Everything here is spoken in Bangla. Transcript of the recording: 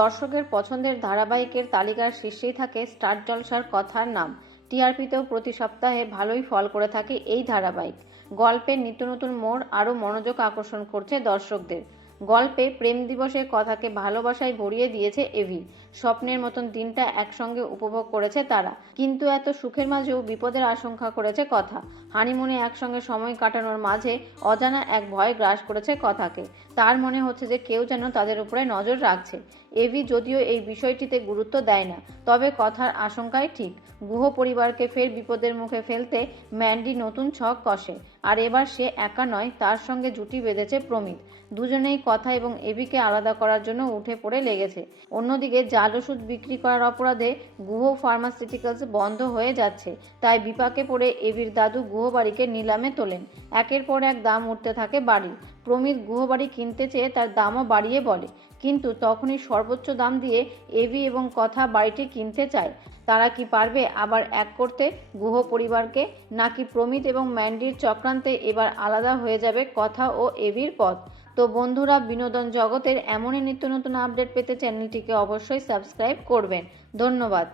দর্শকের পছন্দের ধারাবাহিকের তালিকার শীর্ষেই থাকে স্টার জলসার কথার নাম। টিআরপিতেও প্রতি সপ্তাহে ভালোই ফল করে থাকে এই ধারাবাহিক। গল্পের নিত্য নতুন মোড় আরও মনোযোগ আকর্ষণ করছে দর্শকদের। গল্পে প্রেম দিবসের কথাকে ভালোবাসায় ভরিয়ে দিয়েছে এভি। স্বপ্নের মতন দিনটা একসঙ্গে উপভোগ করেছে তারা। কিন্তু এত সুখের মাঝেও বিপদের আশঙ্কা করেছে কথা। হানিমুনে একসঙ্গে সময় কাটানোর মাঝে অজানা এক ভয় গ্রাস করেছে কথাকে। তার মনে হচ্ছে যে কেউ যেন তাদের উপরে নজর রাখছে। এভি যদিও এই বিষয়টিতে গুরুত্ব দেয় না, তবে কথার আশঙ্কাই ঠিক। গুহ পরিবারকে ফের বিপদের মুখে ফেলতে ম্যান্ডি নতুন ছক কষে। আর এবার সে একা নয়, তার সঙ্গে জুটি বেঁধেছে প্রমিত। দুজনেই কথা এবং এবিকে আলাদা করার জন্য উঠে পড়ে লেগেছে। অন্যদিকে জাল ওষুধ বিক্রি করার অপরাধে গুহ ফার্মাসিউটিক্যালস বন্ধ হয়ে যাচ্ছে। তাই বিপাকে পড়ে এবির দাদু গুহবাড়িকে নিলামে তোলেন। একের পর এক দাম উঠতে থাকে বাড়ির প্রমিত গুহবাড়ি কিনতে চেয়ে তার দামও বাড়িয়ে বলে। কিন্তু তখনই সর্বোচ্চ দাম দিয়ে এবি এবং কথা বাড়িটি কিনতে চায়। তারা কি পারবে আবার এক করতে? গুহ পরিবারকে? নাকি প্রমিত এবং ম্যান্ডির চক্রান্তে এবার আলাদা হয়ে যাবে কথা ও এবির পথ? তো বন্ধুরা বিনোদন জগতের এমনই নিত্য নতুন আপডেট পেতে চ্যানেলটিকে অবশ্যই সাবস্ক্রাইব করবেন। ধন্যবাদ।